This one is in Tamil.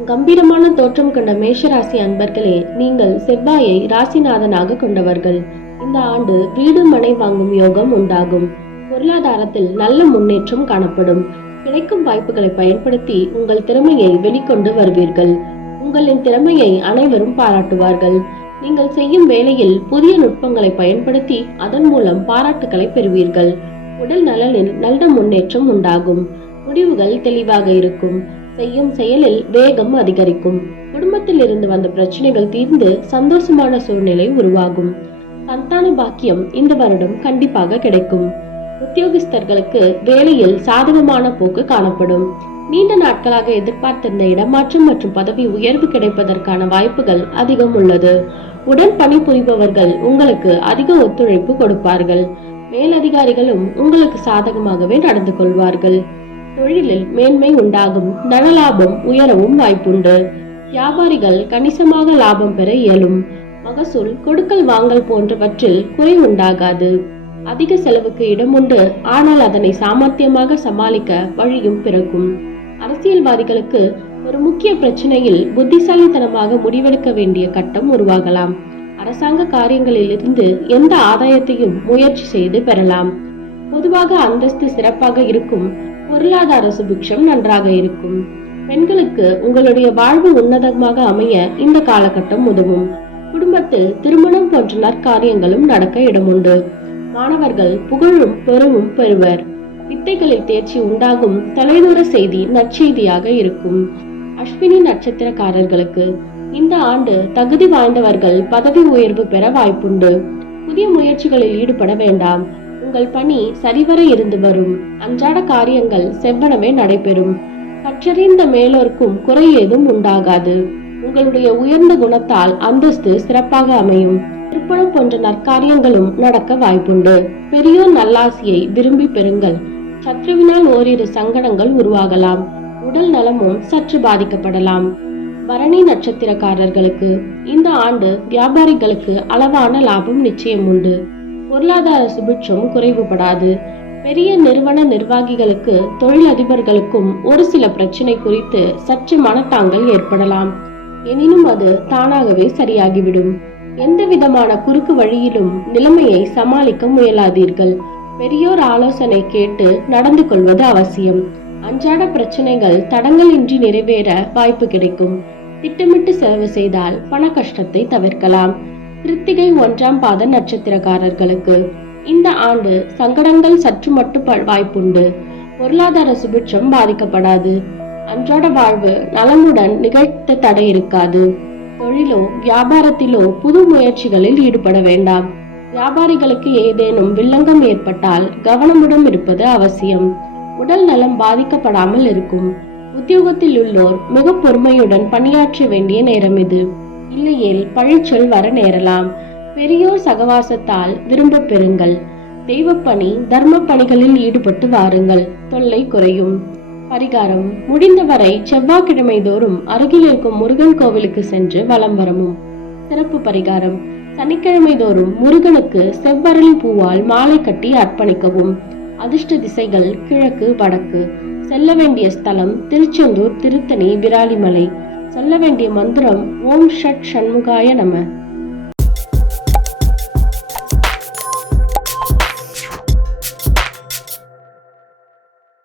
கம்பீரமான தோற்றம் கொண்ட மேஷராசி அன்பர்களே நீங்கள் செவ்வாயை ராசிநாதனாக கொண்டவர்கள். இந்த ஆண்டு வீடு மனை வாங்கும் யோகம் உண்டாகும். பொருளாதாரத்தில் நல்ல முன்னேற்றம் காணப்படும். கிடைக்கும் வாய்ப்புகளை பயன்படுத்தி உங்கள் திறமையை வெளிக்கொண்டு வருவீர்கள். உங்களின் திறமையை அனைவரும் பாராட்டுவார்கள். நீங்கள் செய்யும் வேலையில் புதிய நுட்பங்களை பயன்படுத்தி அதன் மூலம் பாராட்டுகளை பெறுவீர்கள். உடல் நலனில் நல்ல முன்னேற்றம் உண்டாகும். முடிவுகள் தெளிவாக இருக்கும். செய்யும் செயலில் வேகம் அதிகரிக்கும். குடும்பத்தில் இருந்து வந்த பிரச்சனைகள் தீர்ந்து சந்தோஷமான சூழ்நிலை உருவாகும். சந்தான பாக்கியம் இந்த வருடம் கண்டிப்பாக கிடைக்கும். உத்தியோகஸ்தர்களுக்கு வேலையில் சாதகமான போக்கு காணப்படும். நீண்ட நாட்களாக எதிர்பார்த்திருந்த இடமாற்றம் மற்றும் பதவி உயர்வு கிடைப்பதற்கான வாய்ப்புகள் அதிகம் உள்ளது. உடன் பணிபுரிபவர்கள் உங்களுக்கு அதிக ஒத்துழைப்பு கொடுப்பார்கள். மேலதிகாரிகளும் உங்களுக்கு சாதகமாகவே நடந்து கொள்வார்கள். தொழிலில் மேன்மை உண்டாகும். தனலாபம் உயரவும் வாய்ப்புண்டு. வியாபாரிகள் கணிசமாக லாபம் பெற இயலும். மகசூல் கொடுக்கல் வாங்கல் போன்றவற்றில் குறை உண்டாகாது. அதிக செலவுக்கு இடம் உண்டு. ஆனால் அதனை சாமர்த்தியமாக சமாளிக்க வழியும் பிறக்கும். அரசியல்வாதிகளுக்கு ஒரு முக்கிய பிரச்சனையில் புத்திசாலித்தனமாக முடிவெடுக்க வேண்டிய கட்டம் உருவாகலாம். அரசாங்க காரியங்களில் இருந்து எந்த ஆதாயத்தையும் முயற்சி செய்து பெறலாம். பொதுவாக அந்தஸ்து சிறப்பாக இருக்கும். பொருளாதார சுபிக்ஷம் நன்றாக இருக்கும். பெண்களுக்கு உங்களுடைய வாழ்வு உன்னதமாக அமைய இந்த காலகட்டம் உதவும். குடும்பத்தில் திருமணம் போன்ற நற்காரியங்களும் நடக்க இடமுண்டு மாணவர்கள் புகழும் பெருமும் பெறுவர். வித்தைகளில் தேர்ச்சி உண்டாகும் தொலைதூர செய்தி நற்செய்தியாக இருக்கும். அஸ்வினி நட்சத்திரக்காரர்களுக்கு இந்த ஆண்டு தகுதி வாய்ந்தவர்கள் பதவி உயர்வு பெற வாய்ப்புண்டு. புதிய முயற்சிகளில் ஈடுபட வேண்டாம். உங்கள் பணி சரிவர இருந்து வரும். அன்றாட காரியங்கள் செவ்வனமே நடைபெறும். கற்றறிந்த மேலோர்க்கும் குறை ஏதும் உண்டாகாது. உங்களுடைய உயர்ந்த குணத்தால் அந்தஸ்து சிறப்பாக அமையும். திருப்பணம் போன்ற நற்காரியங்களும் நடக்க வாய்ப்புண்டு. பெரியோர் நல்லாசியை விரும்பி பெறுங்கள். சத்ருவினால் ஓரிரு சங்கடங்கள் உருவாகலாம். உடல் நலமும் சற்று பாதிக்கப்படலாம். பரணி நட்சத்திரக்காரர்களுக்கு இந்த ஆண்டு வியாபாரிகளுக்கு அளவான லாபம் நிச்சயம் உண்டு பொருளாதார சுபிட்சம் குறைவுபடாது. பெரிய நிறுவன நிர்வாகிகளுக்கு தொழிலதிபர்களுக்கும் ஒரு சில பிரச்சனை குறித்து சற்று மனத்தாங்கள் ஏற்படலாம். எனினும் அது தானாகவே சரியாகிவிடும். எந்த விதமான குறுக்கு வழியிலும் நிலைமையை சமாளிக்க முயலாதீர்கள். பெரியோர் ஆலோசனை கேட்டு நடந்து கொள்வது அவசியம். அன்றாட பிரச்சனைகள் தடங்களின்றி நிறைவேற வாய்ப்பு கிடைக்கும். திட்டமிட்டு செலவு செய்தால் பண கஷ்டத்தை தவிர்க்கலாம். கிருத்திகை ஒன்றாம் பாத நட்சத்திரக்காரர்களுக்கு. இந்த ஆண்டு சங்கடங்கள் சற்று மட்டும் ப- வாய்ப்புண்டு. பொருளாதார சுபிட்சம் பாதிக்கப்படாது. அன்றாட வாழ்வு நலமுடன் நிகழ்த்த தடை இருக்காது தொழிலோ வியாபாரத்திலோ புது முயற்சிகளில் ஈடுபட வேண்டாம். வியாபாரிகளுக்கு ஏதேனும் வில்லங்கம் ஏற்பட்டால் கவனமுடன் இருப்பது அவசியம். உடல் நலம் பாதிக்கப்படாமல் இருக்கும். உத்தியோகத்தில் உள்ளோர் மிக பொறுமையுடன் பணியாற்ற வேண்டிய நேரம் இது. இல்லையேல் பழிச்சொல் வர நேரலாம். பெரியோர் சகவாசத்தால் விரும்ப பெறுங்கள். தெய்வப்பணி தர்ம பணிகளில் ஈடுபட்டு வாருங்கள். தொல்லை குறையும். பரிகாரம். முடிந்தவரை செவ்வாய்க்கிழமை தோறும் அருகில் இருக்கும் முருகன் கோவிலுக்கு சென்று வலம் வரமும் சிறப்பு பரிகாரம். சனிக்கிழமை தோறும் முருகனுக்கு செவ்வரளி பூவால் மாலை கட்டி அர்ப்பணிக்கவும். அதிர்ஷ்ட திசைகள் கிழக்கு வடக்கு. செல்ல வேண்டிய ஸ்தலம் திருச்செந்தூர் திருத்தணி விராலிமலை. சொல்ல வேண்டிய மந்திரம் ஓம் ஷட் ஷண்முகாய நம.